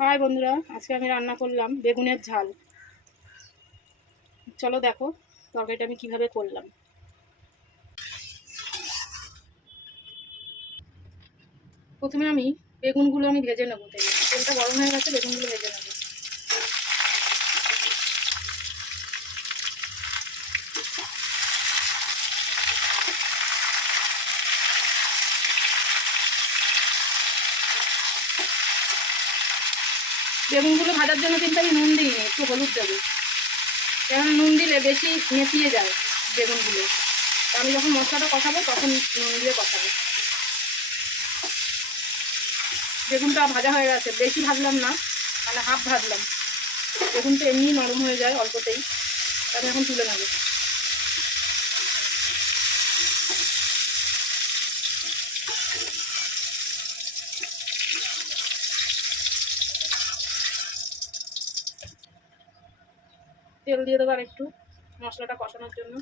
High বন্ধুরা, আজকে আমি রান্না করলাম বেগুনের ঝাল। চলো দেখো তরকারিটা আমি কিভাবে করলাম। প্রথমে আমি বেগুনগুলো ভেজে নেবো। তেলটা গরম হয়ে গেছে, বেগুনগুলো ভেজে নেবো। বেগুনগুলো ভাজার জন্য কিন্তু আমি নুন দিইনি, একটু হলুদ দেবো। কারণ নুন দিলে বেশি মেশিয়ে যায় বেগুনগুলো। আমি যখন মশলাটা কষাবো তখন নুন দিয়ে কষাবো। বেগুনটা ভাজা হয়ে গেছে, বেশি ভাজলাম না, মানে হাফ ভাজলাম। বেগুনটা এমনি নরম হয়ে যায় অল্পতেই। আমি এখন তুলে নেবো। তেল দিয়ে দেবো আর একটু মশলাটা কষানোর জন্য।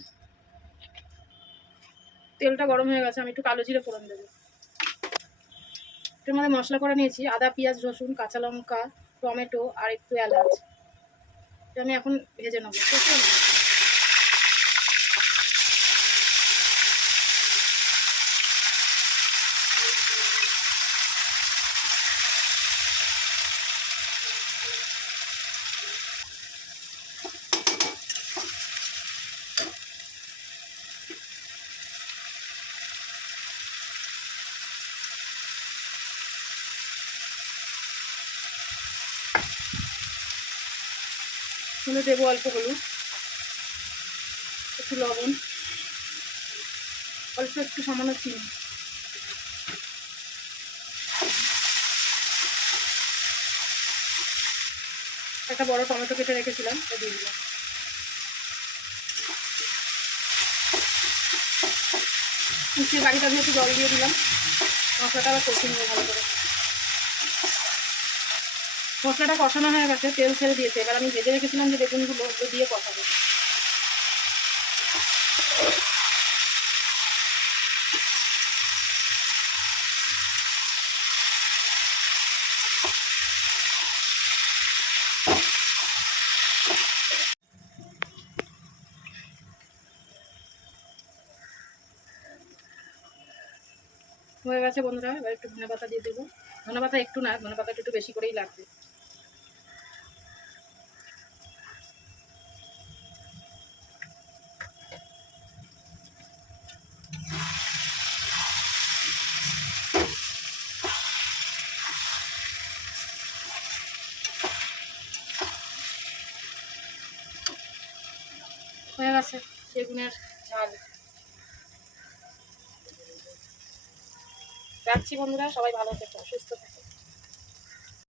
তেলটা গরম হয়ে গেছে, আমি একটু কালো জিরে ফোড়ন দেবো। এটার মধ্যে মশলা করে নিয়েছি আদা, পেঁয়াজ, রসুন, কাঁচা লঙ্কা, টমেটো আর একটু এলাচ। এটা আমি এখন ভেজে নেবো। দেবো অল্প হলুদ, একটু লবণ, অল্প একটু সামান্য চিনি। একটা বড় টমেটো কেটে রেখেছিলাম, এটা দিয়ে দিলাম। মিষ্টির বাড়িটা দিয়ে একটু জল দিয়ে দিলাম। মশলাটা আবার কষিয়ে নেবো ভালো করে। মশলাটা কষানো হয়ে গেছে, তেল ছেড়ে দিয়েছে। এবার আমি ভেজে রেখেছিলাম যে বেগুনগুলো, ওগুলো দিয়ে কষাবো। হয়ে গেছে বন্ধুরা, এবার একটু ধনে পাতা দিয়ে দেবো। ধনে পাতা একটু না, ধনে পাতাটা একটু বেশি করেই লাগবে। হয়ে গেছে বেগুনের ঝাল। রাখছি বন্ধুরা, সবাই ভালো থেকো, সুস্থ থেকো।